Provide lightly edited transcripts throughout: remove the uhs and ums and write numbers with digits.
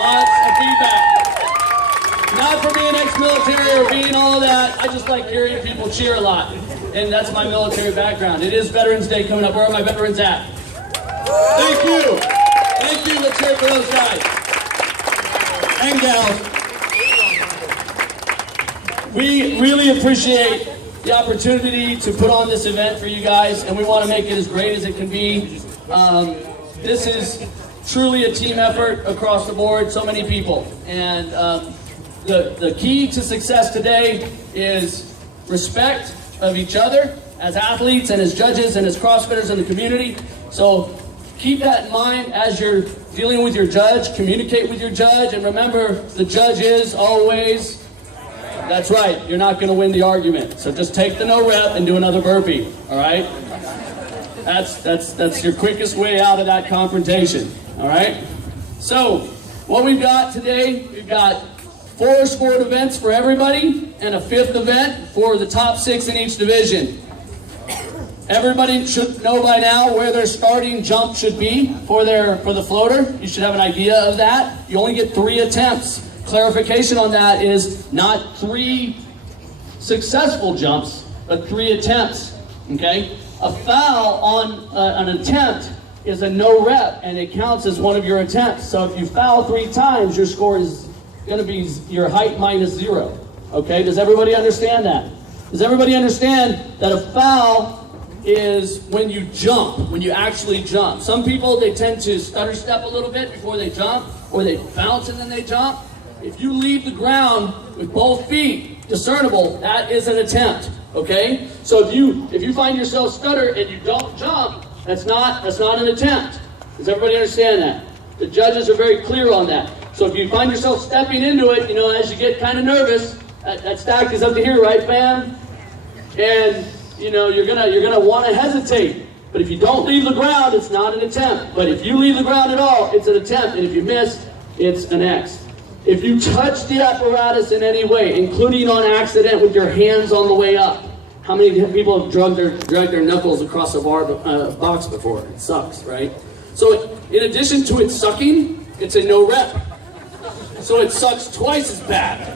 Lots of feedback. Not for being ex-military or being all of that. I just like hearing people cheer a lot. And that's my military background. It is Veterans Day coming up. Where are my veterans at? Thank you. Thank you. Let's hear it for those guys and gals. We really appreciate the opportunity to put on this event for you guys, and we want to make it as great as it can be. This is truly a team effort across the board, so many people. And the key to success today is respect of each other as athletes and as judges and as CrossFitters in the community. So keep that in mind as you're dealing with your judge. Communicate with your judge, and remember, the judge is always, that's right, you're not going to win the argument. So just take the no rep and do another burpee, all right? That's your quickest way out of that confrontation, all right? So what we've got today, we've got 4 scored events for everybody and a 5th event for the top 6 in each division. Everybody should know by now where their starting jump should be for the floater. You should have an idea of that. You only get 3 attempts. Clarification on that is not 3 successful jumps, but 3 attempts, okay? A foul on an attempt is a no rep, and it counts as one of your attempts. So if you foul 3 times, your score is going to be your height minus 0, okay? Does everybody understand that? Does everybody understand that a foul is when you jump, when you actually jump? Some people, they tend to stutter step a little bit before they jump, or they bounce and then they jump. If you leave the ground with both feet discernible, that is an attempt, okay? So if you find yourself stutter and you don't jump, that's not an attempt. Does everybody understand that? The judges are very clear on that. So if you find yourself stepping into it, as you get kind of nervous, that stack is up to here, right, fam? And you're gonna want to hesitate. But if you don't leave the ground, it's not an attempt. But if you leave the ground at all, it's an attempt. And if you miss, it's an X. If you touch the apparatus in any way, including on accident with your hands on the way up, how many people have dragged their knuckles across a box before? It sucks, right? So in addition to it sucking, it's a no rep. So it sucks twice as bad.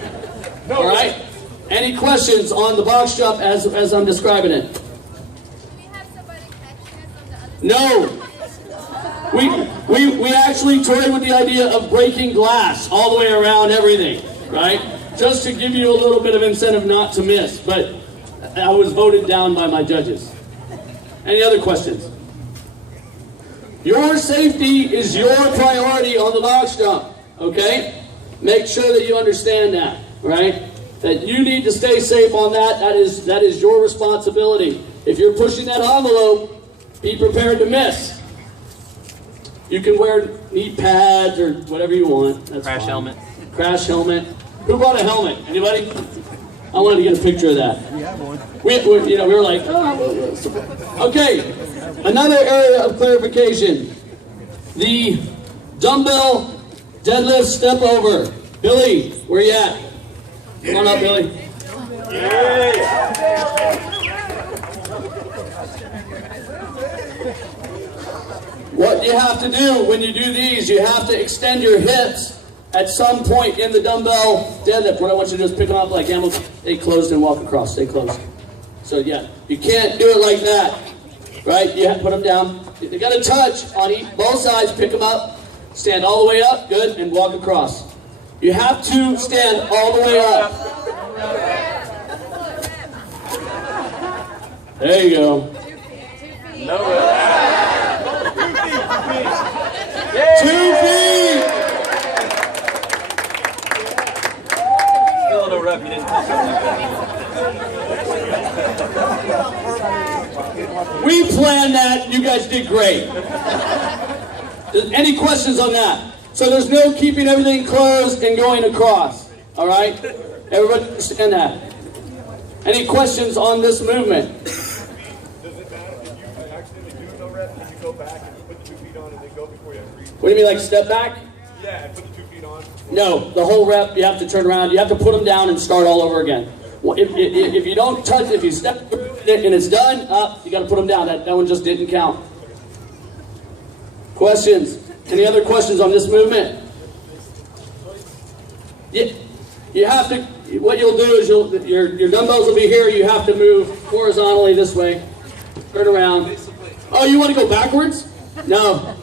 All right? Any questions on the box jump as I'm describing it? Do we have somebody catching us on the other side? No. We actually toyed with the idea of breaking glass all the way around everything, right? Just to give you a little bit of incentive not to miss. But I was voted down by my judges. Any other questions? Your safety is your priority on the box jump, okay? Make sure that you understand that, right? That you need to stay safe on that. That is your responsibility. If you're pushing that envelope, be prepared to miss. You can wear knee pads or whatever you want. That's Crash fine. helmet. Crash helmet. Who brought a helmet? Anybody? I wanted to get a picture of that. We have one. We were like, oh. Okay. Another area of clarification. The dumbbell deadlift step over. Billy, where you at? Come on up, Billy. What you have to do when you do these, you have to extend your hips at some point in the dumbbell deadlift. What I want you to do is pick them up like animals. Stay closed and walk across. Stay closed. So yeah, you can't do it like that, right? You have to put them down. You got to touch on both sides. Pick them up. Stand all the way up. Good, and walk across. You have to stand all the way up. There you go. 2 feet. Still no rep, you didn't touch We planned that. You guys did great. Any questions on that? So there's no keeping everything closed and going across. All right? Everybody understand that? Any questions on this movement? Does it matter if you accidentally do no rep and you go back and you put the 2 feet on and then go before you have 3? What do you mean, like step back? Yeah, and put the 2 feet on. No, the whole rep, you have to turn around. You have to put them down and start all over again. If you don't touch, if you step and it's done, you got to put them down. That one just didn't count. Questions? Any other questions on this movement? You have to, what you'll do is your dumbbells will be here. You have to move horizontally this way. Turn around. Oh, you want to go backwards? No.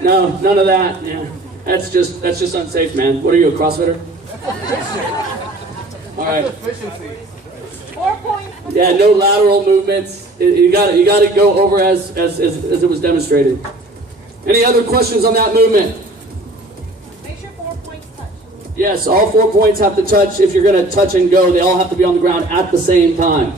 No, none of that. Yeah. That's just unsafe, man. What are you, a CrossFitter? All right. 4 points. Yeah, no lateral movements. You got to go over as it was demonstrated. Any other questions on that movement? Make sure 4 points touch. Yes, all 4 points have to touch. If you're going to touch and go, they all have to be on the ground at the same time.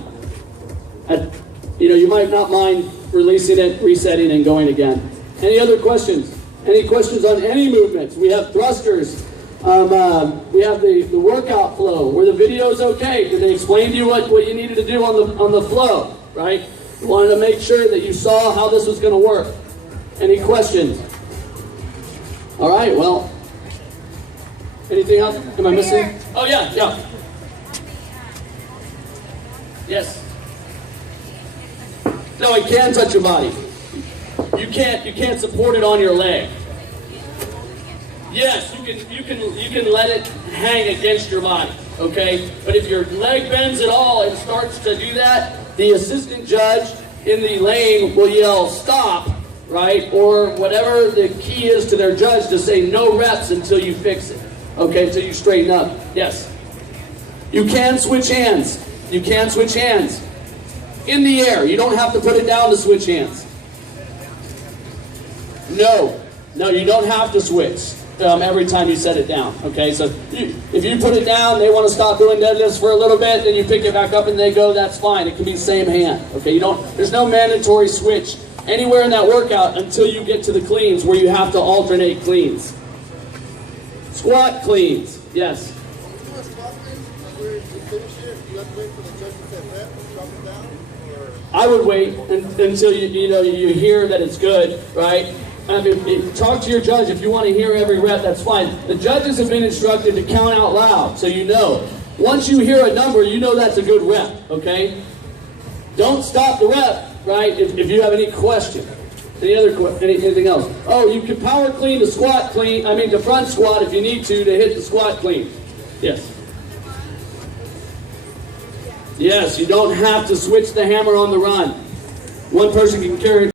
You might not mind releasing it, resetting, and going again. Any other questions? Any questions on any movements? We have thrusters. We have the workout flow. Were the videos okay? Did they explain to you what you needed to do on the flow, right? You wanted to make sure that you saw how this was going to work. Any questions? All right, well, anything else? Am I missing? Oh, yeah. Yes. No, it can touch your body. You can't support it on your leg. Yes, you can let it hang against your body, okay? But if your leg bends at all and starts to do that, the assistant judge in the lane will yell stop, right? Or whatever the key is to their judge to say no reps until you fix it, okay? Until you straighten up. Yes. You can switch hands. You can switch hands. In the air. You don't have to put it down to switch hands. No, you don't have to switch every time you set it down. Okay, so if you put it down, they want to stop doing deadlifts for a little bit, then you pick it back up and they go. That's fine. It can be same hand. Okay, there's no mandatory switch anywhere in that workout until you get to the cleans where you have to alternate cleans. Squat cleans. Yes. I would wait until you hear that it's good, right? I mean, talk to your judge. If you want to hear every rep, that's fine. The judges have been instructed to count out loud, so you know. Once you hear a number, you know that's a good rep, okay? Don't stop the rep, right, if you have any question. Anything else? Oh, you can power clean to squat clean, to front squat if you need to hit the squat clean. Yes. Yes, you don't have to switch the hammer on the run. One person can carry